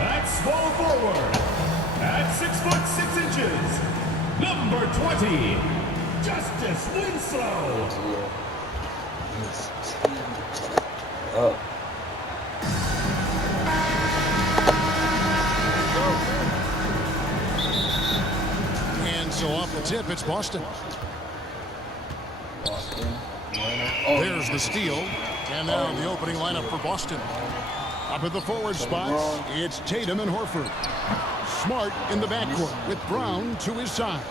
At small forward, at 6'6" number 20, Justice Winslow. Oh. And so off the tip, it's Boston. Oh, there's the steal. And now the opening lineup for Boston. Up at the forward spots, it's Tatum and Horford. Smart in the backcourt with Brown to his side.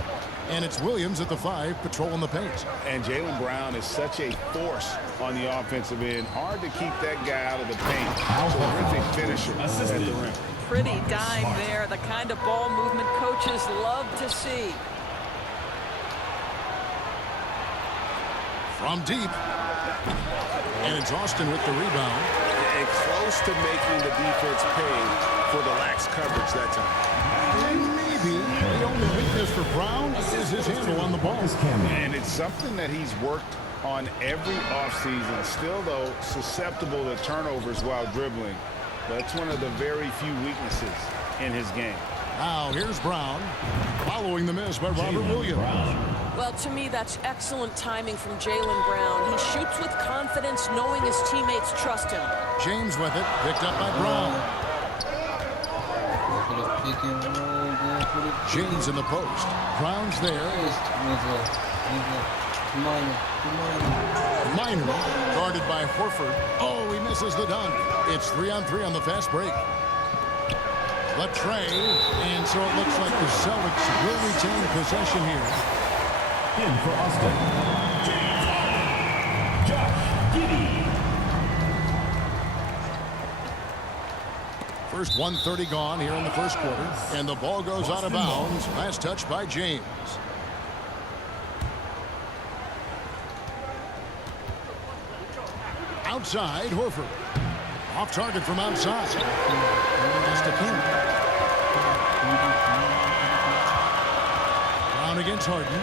And it's Williams at the 5 patrolling the paint. And Jaylen Brown is such a force on the offensive end. Hard to keep that guy out of the paint. Terrific finisher at the rim. Pretty dime there. The kind of ball movement coaches love to see. From deep. And it's Austin with the rebound. And close to making the defense pay for the lax coverage that time. Maybe the only weakness for Brown is his handle on the ball. And it's something that he's worked on every offseason. Still, though, susceptible to turnovers while dribbling. That's one of the very few weaknesses in his game. Now here's Brown following the miss by Robert Williams. Well, to me, that's excellent timing from Jaylen Brown. He shoots with confidence, knowing his teammates trust him. James with it, picked up by Brown. James in the post. Brown's there. Minor guarded by Horford. Oh, he misses the dunk. It's 3-on-3 on the fast break. Latrey, and so it looks like the Celtics will retain possession here. In for Austin, James Harden, Josh Giddey. First 1:30 gone here in the first quarter, and the ball goes out of bounds. Last touch by James. Outside, Horford. Off target from outside. That's the King. Brown against Harden.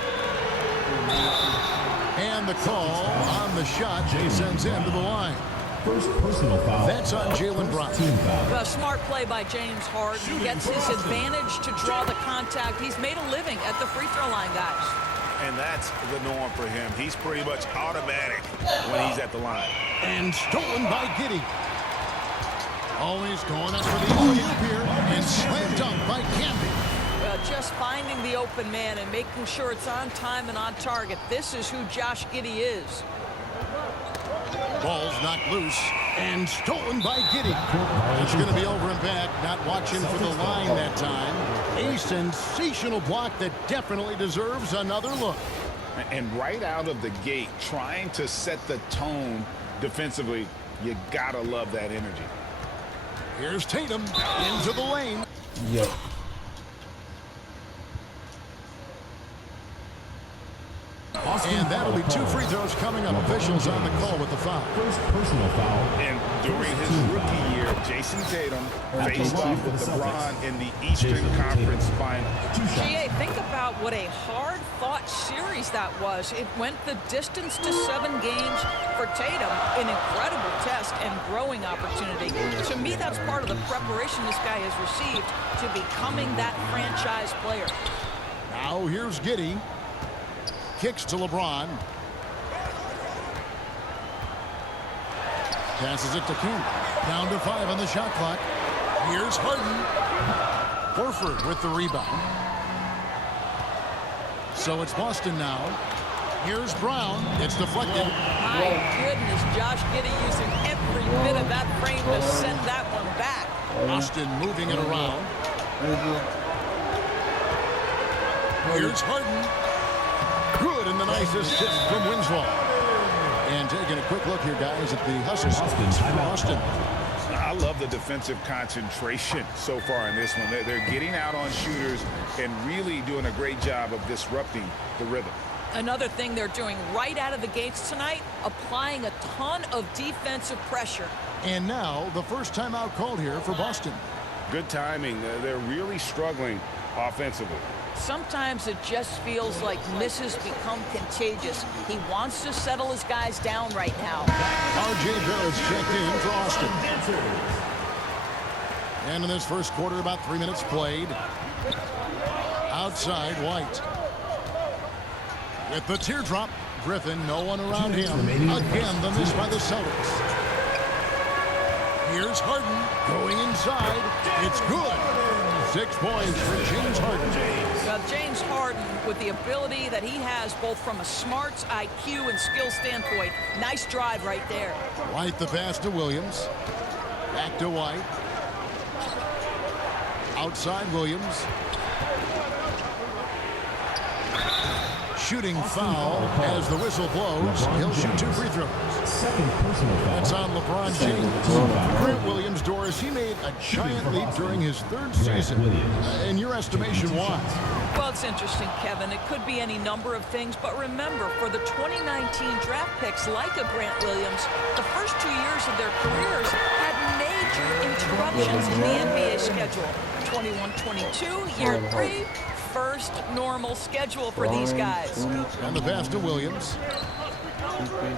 And the call on the shot sends him to the line. First personal foul. That's on Jaylen Brown. A smart play by James Harden. Gets his advantage to draw the contact. He's made a living at the free throw line, guys. And that's the norm for him. He's pretty much automatic when he's at the line. And stolen by Giddey. Always going up for the alley-oop here. And slam dunk by Camby. Just finding the open man and making sure it's on time and on target. This is who Josh Giddey is. Ball's knocked loose and stolen by Giddey. It's going to be over and back. Not watching for the line that time. A sensational block that definitely deserves another look. And right out of the gate, trying to set the tone defensively, you gotta love that energy. Here's Tatum into the lane. Yep. And that'll be 2 free throws coming up. Officials on the call with the foul. First personal foul. And during his rookie year, Jason Tatum faced off with LeBron in the Eastern Conference Final. GA, think about what a hard-fought series that was. It went the distance to 7 games for Tatum. An incredible test and growing opportunity. To me, that's part of the preparation this guy has received to becoming that franchise player. Now here's Giddey. Kicks to LeBron. Passes it to King. Down to 5 on the shot clock. Here's Harden. Horford with the rebound. So it's Boston now. Here's Brown. It's deflected. My goodness, Josh Giddey using every bit of that frame to send that one back. Austin moving it around. Here's Harden. Good, and the nice assist from Winslow. And taking a quick look here, guys, at the hustle for Austin. I love the defensive concentration so far in this one. They're getting out on shooters and really doing a great job of disrupting the rhythm. Another thing they're doing right out of the gates tonight, applying a ton of defensive pressure. And now the first timeout called here for Boston. Good timing. They're really struggling offensively. Sometimes it just feels like misses become contagious. He wants to settle his guys down right now. R.J. Barrett's checked in for Austin. And in this first quarter, about 3 minutes played. Outside, White. With the teardrop, Griffin, no one around him. Again, the miss by the Celtics. Here's Harden going inside. It's good. 6 points for James Harden. Well, James Harden, with the ability that he has both from a smarts, IQ, and skill standpoint, nice drive right there. White the pass to Williams. Back to White. Outside Williams. Shooting foul as the whistle blows. He'll shoot 2 free throws. Second personal foul. That's on LeBron James. Grant Williams, Doris, he made a giant leap during his 3rd season. In your estimation, why? Well, it's interesting, Kevin. It could be any number of things, but remember, for the 2019 draft picks like a Grant Williams, the first 2 years of their careers had major interruptions in the NBA schedule. 21-22, year 3, first normal schedule for these guys. And the pass to Williams.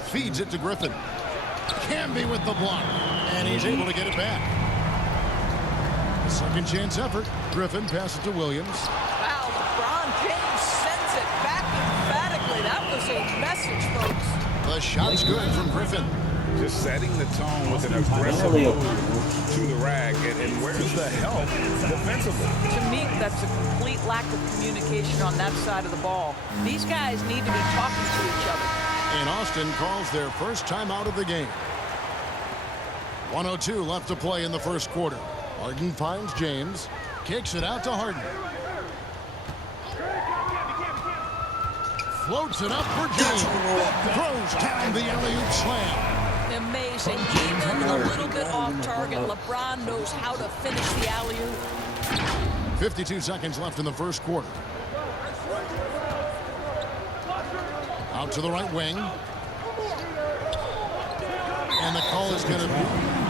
Feeds it to Griffin. Camby with the block. And he's able to get it back. Second chance effort. Griffin passes to Williams. Wow, LeBron James sends it back emphatically. That was a message, folks. The shot's good from Griffin. Just setting the tone with an aggressive move to the rag. And where's the help defensively? To me, that's a complete lack of communication on that side of the ball. These guys need to be talking to each other. And Austin calls their first time out of the game. 1:02 left to play in the first quarter. Harden finds James. Kicks it out to Harden. Floats it up for James. Throws down the alley-oop slam. Amazing. Even a little bit off target, LeBron knows how to finish the alley-oop. 52 seconds left in the first quarter. Out to the right wing. And the call is going to be,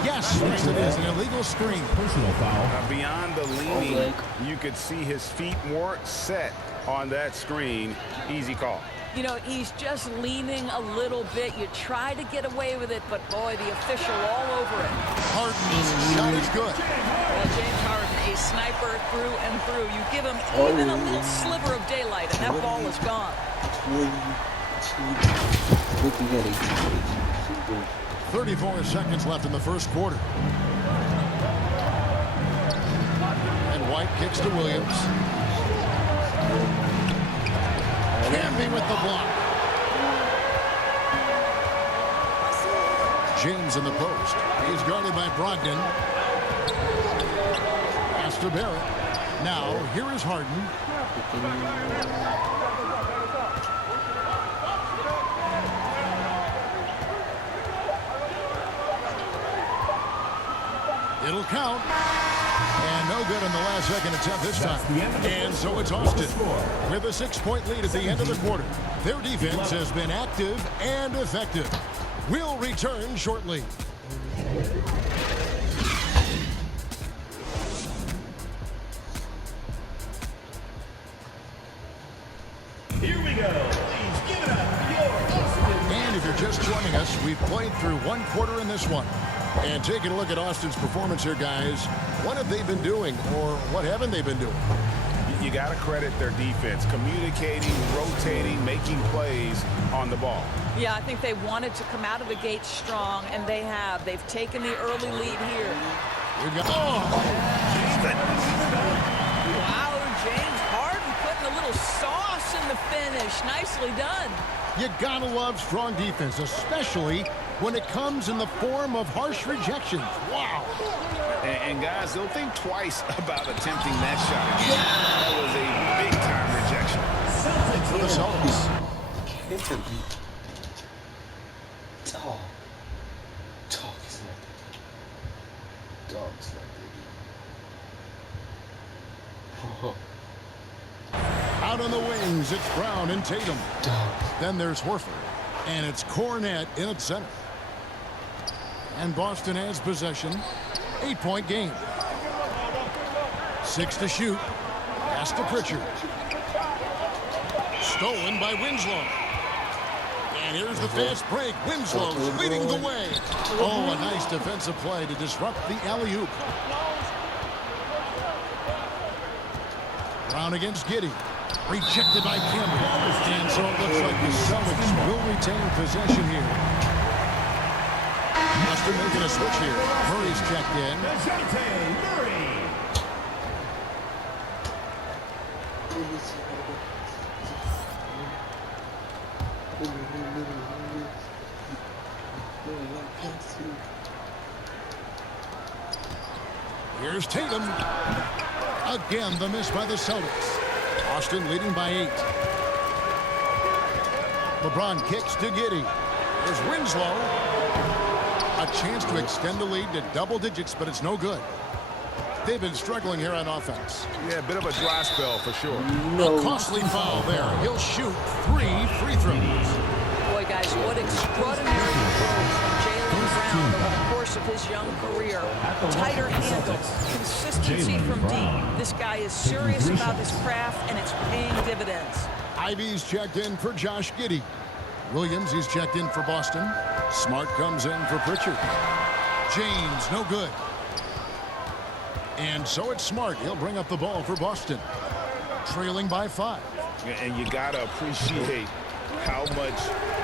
yes, it is an illegal screen. Personal foul. Now, beyond the leaning, you could see his feet weren't set on that screen. Easy call. You know, he's just leaning a little bit. You try to get away with it, but boy, the official all over it. Harden's shot is good. Well, James Harden, a sniper through and through. You give him even a little sliver of daylight, and that ball is gone. 34 seconds left in the first quarter. And White kicks to Williams. Camby with the block. James in the post. He's guarded by Brogdon. Pass to Barrett. Now, here is Harden. It'll count. And no good in the last second attempt this time. And so it's Austin with a 6-point lead at the end of the quarter. Their defense has been active and effective. We'll return shortly. Here we go. Please give it up. Your Austin. And if you're just joining us, we've played through 1 quarter in this one. And taking a look at Austin's performance here, guys, what have they been doing, or what haven't they been doing? You got to credit their defense, communicating, rotating, making plays on the ball. Yeah, I think they wanted to come out of the gate strong, and they have. They've taken the early lead here. We've got, Wow, James Harden putting a little sauce in the finish. Nicely done. you gotta love strong defense, especially when it comes in the form of harsh rejections. Wow. And guys, they'll think twice about attempting that shot again. That was a big-time rejection. For the Celtics. Talk is like that. Dog's like that. Out on the wings, it's Brown and Tatum. Then there's Horford. And it's Cornette in at center. And Boston has possession. 8-point game. 6 to shoot. Pass to Pritchard. Stolen by Winslow. And here's the fast break. Winslow's leading the way. Oh, a nice defensive play to disrupt the alley-oop. Brown against Giddey. Rejected by Campbell. And so it looks like the Celtics will retain possession here. Boston making a switch here. Murray's checked in. Murray. Here's Tatum. Again, the miss by the Celtics. Boston leading by 8. LeBron kicks to Giddey. There's Winslow. A chance to extend the lead to double digits, but it's no good. They've been struggling here on offense. Yeah, a bit of a dry spell for sure. A costly foul there. He'll shoot 3 free throws. Boy, guys, what extraordinary throws from Jaylen Brown over the course of his young career. Tighter handles, consistency from deep. This guy is serious about his craft, and it's paying dividends. Ivy's checked in for Josh Giddey. Williams, he's checked in for Boston. Smart comes in for Pritchard. James, no good. And so it's Smart. He'll bring up the ball for Boston. Trailing by 5. And you got to appreciate how much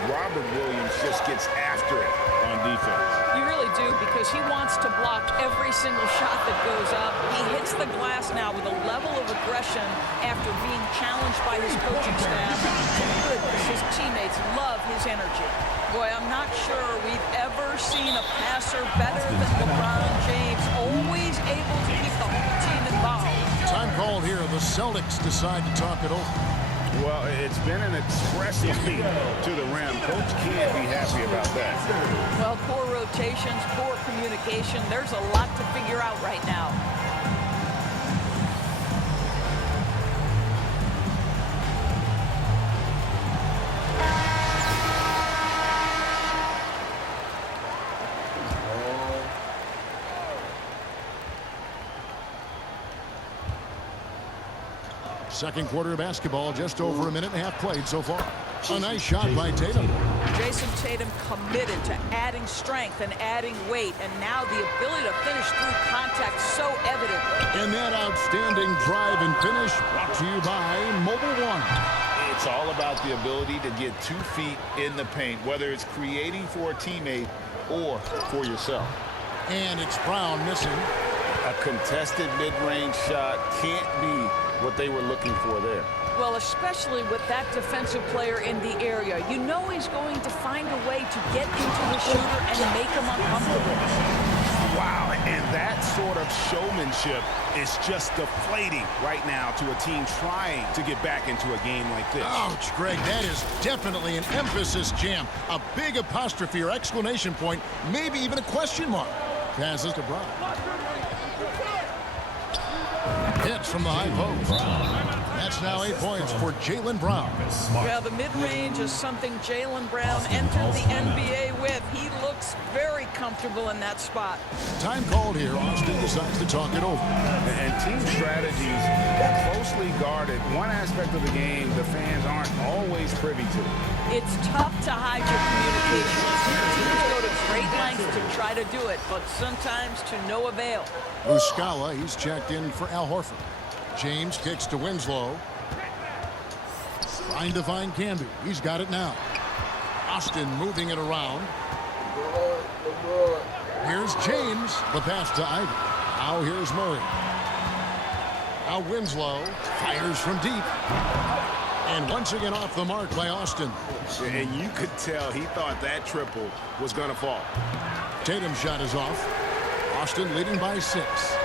Robert Williams just gets after it on defense. You really do, because he wants to block every single shot that goes up. He hits the glass now with a level of aggression after being challenged by his coaching staff. Goodness, his teammates love his energy. Boy, I'm not sure we've ever seen a passer better than LeBron James, always able to keep the whole team involved. Time called here. The Celtics decide to talk it over. Well, it's been an expressive lead to the rim. Coach can't be happy about that. Well, poor rotations, poor communication. There's a lot to figure out right now. Second quarter of basketball, just over a minute and a half played so far. A nice shot by Tatum. Jason Tatum committed to adding strength and adding weight, and now the ability to finish through contact so evident. And that outstanding drive and finish brought to you by Mobile One. It's all about the ability to get 2 feet in the paint, whether it's creating for a teammate or for yourself. And it's Brown missing. A contested mid-range shot can't be what they were looking for there. Well, especially with that defensive player in the area. You know he's going to find a way to get into the shooter and make him uncomfortable. Wow, and that sort of showmanship is just deflating right now to a team trying to get back into a game like this. Ouch, Greg, that is definitely an emphasis jam. A big apostrophe or exclamation point, maybe even a question mark. Passes to Brown. Hits from the high post. That's now 8 points for Jaylen Brown. Yeah, the mid-range is something Jaylen Brown entered the NBA with. He looks very comfortable in that spot. Time called here. Austin decides to talk it over. And team strategies closely guarded. One aspect of the game the fans aren't always privy to. It's tough to hide your communication. Teams go to great lengths to try to do it, but sometimes to no avail. Muscala, he's checked in for Al Horford. James kicks to Winslow. Trying to find Camby. He's got it now. Austin moving it around. Here's James. The pass to Ivy. Now here's Murray. Now Winslow fires from deep. And once again off the mark by Austin. And you could tell he thought that triple was going to fall. Tatum's shot is off. Austin leading by 6.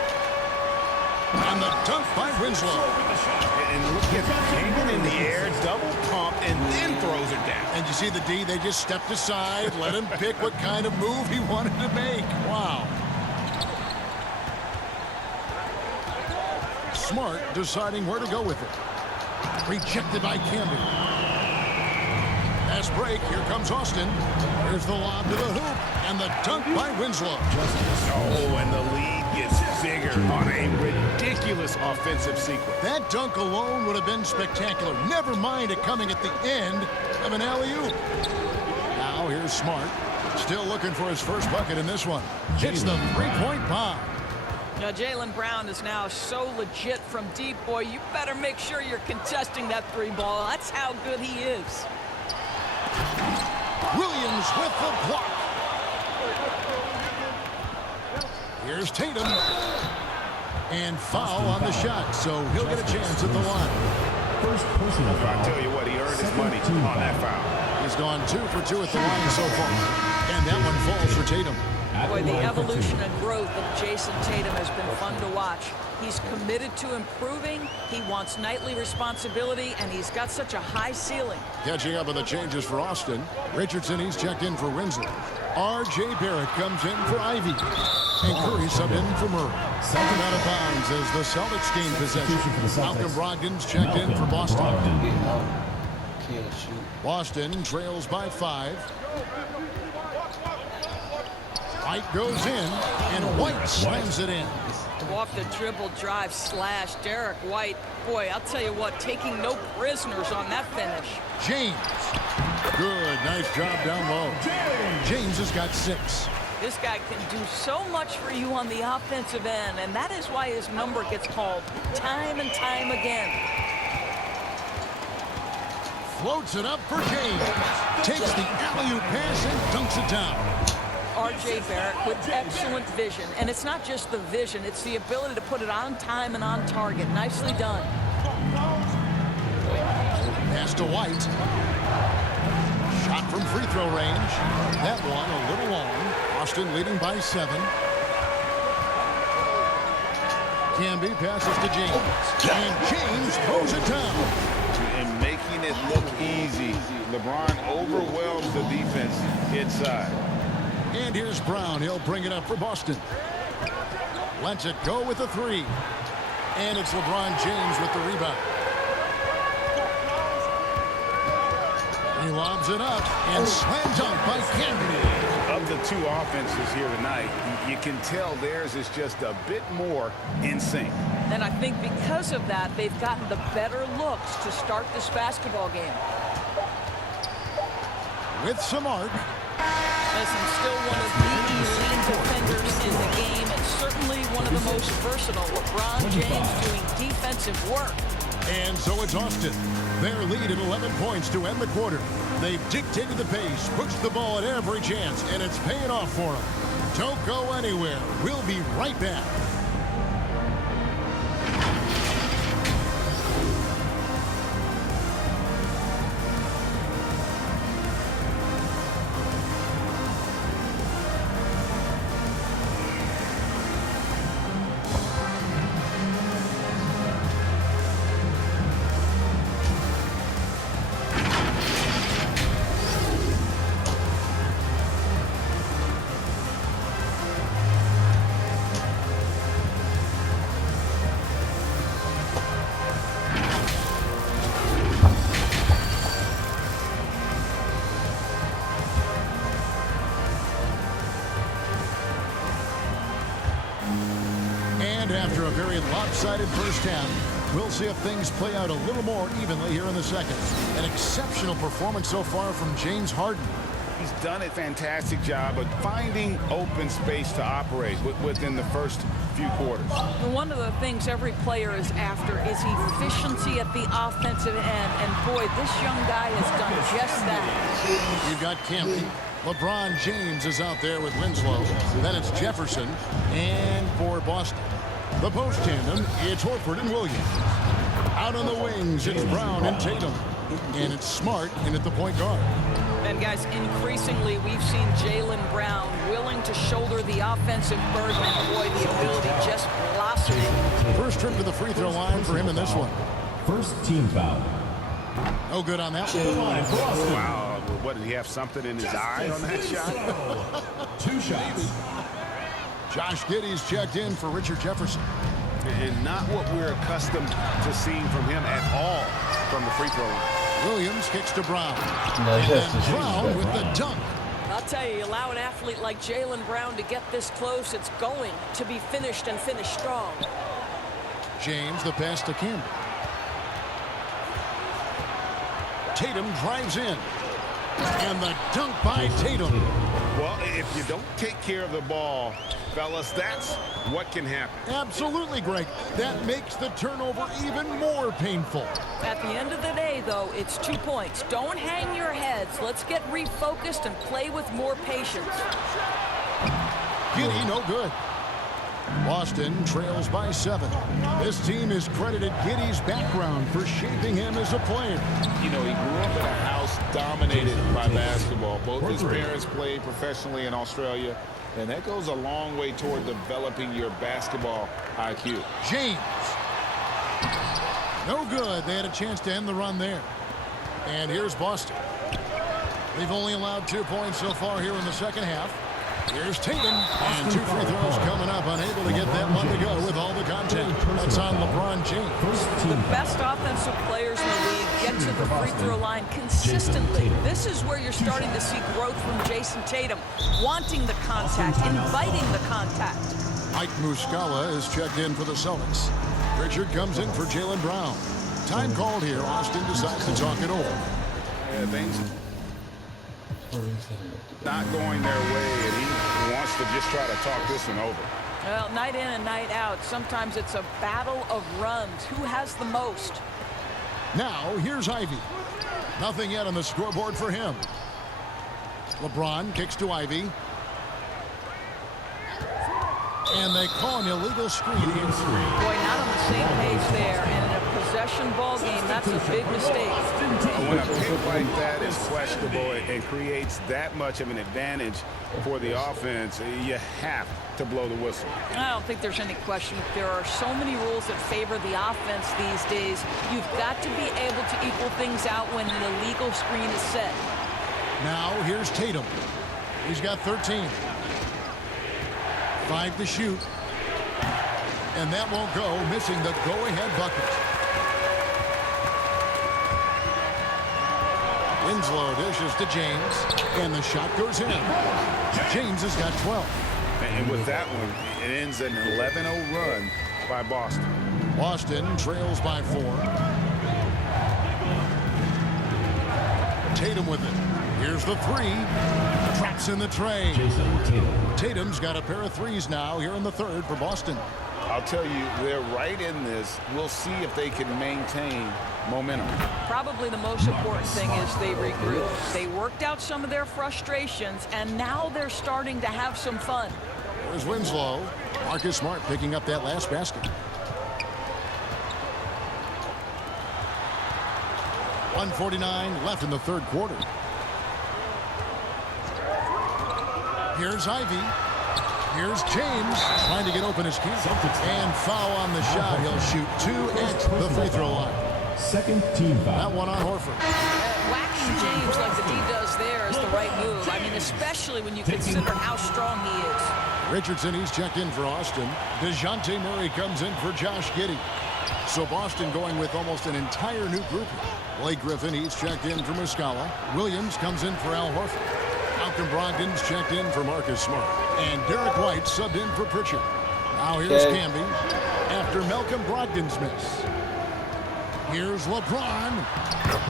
And the dunk by Winslow. And look at hanging in the air, double pump, and then throws it down. And you see the D, they just stepped aside, let him pick what kind of move he wanted to make. Wow. Smart deciding where to go with it. Rejected by Camby. Pass break, here comes Austin. Here's the lob to the hoop, and the dunk by Winslow. Oh, and the lead gets vigor on a ridiculous offensive sequence. That dunk alone would have been spectacular. Never mind it coming at the end of an alley-oop. Now here's Smart. Still looking for his first bucket in this one. Hits the three-point bomb. Now, Jaylen Brown is now so legit from deep, boy. You better make sure you're contesting that three ball. That's how good he is. Williams with the block. Here's Tatum. And foul on the shot, so he'll get a chance at the line. First personal foul. I tell you what, he earned his money on that foul. He's gone 2 for 2 at the line so far. And that one falls for Tatum. Boy, the evolution and growth of Jason Tatum has been fun to watch. He's committed to improving. He wants nightly responsibility, and he's got such a high ceiling. Catching up on the changes for Austin. Richardson, he's checked in for Winslow. R.J. Barrett comes in for Ivy. And Curry subbed in for Murray. Second out of bounds as the Celtics gain possession. Malcolm Brogdon's checked in for Boston. Can't shoot. Boston trails by 5. White goes in, and White slams it in. Off the dribble drive slash. Derek White, boy, I'll tell you what, taking no prisoners on that finish. James. Good, nice job down low. James has got 6. This guy can do so much for you on the offensive end, and that is why his number gets called time and time again. Floats it up for James. Takes the alley-oop pass and dunks it down. R.J. Barrett with excellent vision. And it's not just the vision, it's the ability to put it on time and on target. Nicely done. Pass to White. Shot from free throw range. That one a little long. Austin leading by 7. Camby passes to James. And James throws it down. And making it look easy. LeBron overwhelms the defense inside. And here's Brown. He'll bring it up for Boston. Lets it go with a 3. And it's LeBron James with the rebound. He lobs it up and slam dunk by Camby. Of the 2 offenses here tonight, you can tell theirs is just a bit more in sync. And I think because of that, they've gotten the better looks to start this basketball game. With some arc. Listen, still one of the elite defenders in the game, and certainly one of the most versatile. LeBron James doing defensive work. And so it's Austin. Their lead at 11 points to end the quarter. They've dictated the pace, pushed the ball at every chance, and it's paying off for them. Don't go anywhere. We'll be right back. After a very lopsided first half, we'll see if things play out a little more evenly here in the second. An exceptional performance so far from James Harden. He's done a fantastic job of finding open space to operate within the first few quarters. One of the things every player is after is efficiency at the offensive end. And boy, this young guy has done just that. You've got Camby. LeBron James is out there with Winslow. Then it's Jefferson. And for Boston, the post tandem, it's Horford and Williams. Out on the wings, it's Brown and Tatum. And it's Smart in at the point guard. And guys, increasingly we've seen Jaylen Brown willing to shoulder the offensive burden, and boy, the ability just blossomed. First trip to the free throw line for him in this one. First team foul. No good on that one. Wow, what, did he have something in his eye on that shot? 2 shots. Josh Giddey's checked in for Richard Jefferson. And not what we're accustomed to seeing from him at all from the free throw line. Williams kicks to Brown. No, And just then Brown with the dunk. I'll tell you, allow an athlete like Jaylen Brown to get this close, it's going to be finished and finished strong. James, the pass to Campbell. Tatum drives in. And the dunk by Tatum. Well, if you don't take care of the ball, fellas, that's what can happen. Absolutely, Greg. That makes the turnover even more painful. At the end of the day, though, it's 2 points. Don't hang your heads. Let's get refocused and play with more patience. Giddey, no good. Boston trails by 7. This team is credited Giddey's background for shaping him as a player. You know, he grew up in a house dominated by basketball. Both his parents played professionally in Australia, and that goes a long way toward developing your basketball IQ. James. No good. They had a chance to end the run there. And here's Boston. They've only allowed 2 points so far here in the second half. Here's Tatum, and 2 free throws coming up, unable to get that one to go with all the contact. That's on LeBron James. The best offensive players in the league get to the free throw line consistently. This is where you're starting to see growth from Jason Tatum, wanting the contact, inviting the contact. Mike Muscala is checked in for the Celtics. Richard comes in for Jaylen Brown. Time called here. Austin decides to talk it over. Things not going their way, and he wants to just try to talk this one over. Well, night in and night out, sometimes it's a battle of runs. Who has the most? Now, here's Ivy. Nothing yet on the scoreboard for him. LeBron kicks to Ivy. And they call an illegal screen. Boy, not on the same page there. And in a possession ball game, that's a big mistake. When a pick like that is questionable and creates that much of an advantage for the offense, you have to blow the whistle. I don't think there's any question. There are so many rules that favor the offense these days. You've got to be able to equal things out when an illegal screen is set. Now, here's Tatum. He's got 13. 5 to shoot. And that won't go, missing the go-ahead bucket. Winslow dishes to James, and the shot goes in. James has got 12. And with that one, it ends an 11-0 run by Boston. Boston trails by 4. Tatum with it. Here's the 3. Traps in the tray. Tatum's got a pair of threes now here in the third for Boston. I'll tell you, they're right in this. We'll see if they can maintain momentum. Probably the most important thing is they regroup. They worked out some of their frustrations, and now they're starting to have some fun. There's Winslow. Marcus Smart picking up that last basket. 1:49 left in the third quarter. Here's Ivy. Here's James trying to get open his key. And foul on the shot. He'll shoot 2 at the free throw line. Second team foul. That one on Horford. Whacking James like the D does there is the right move. I mean, especially when you consider how strong he is. Richardson, he's checked in for Austin. DeJounte Murray comes in for Josh Giddey. So Boston going with almost an entire new group. Blake Griffin, he's checked in for Muscala. Williams comes in for Al Horford. Malcolm Brogdon's checked in for Marcus Smart. And Derek White subbed in for Pritchard. Now here's Camby after Malcolm Brogdon's miss. Here's LeBron.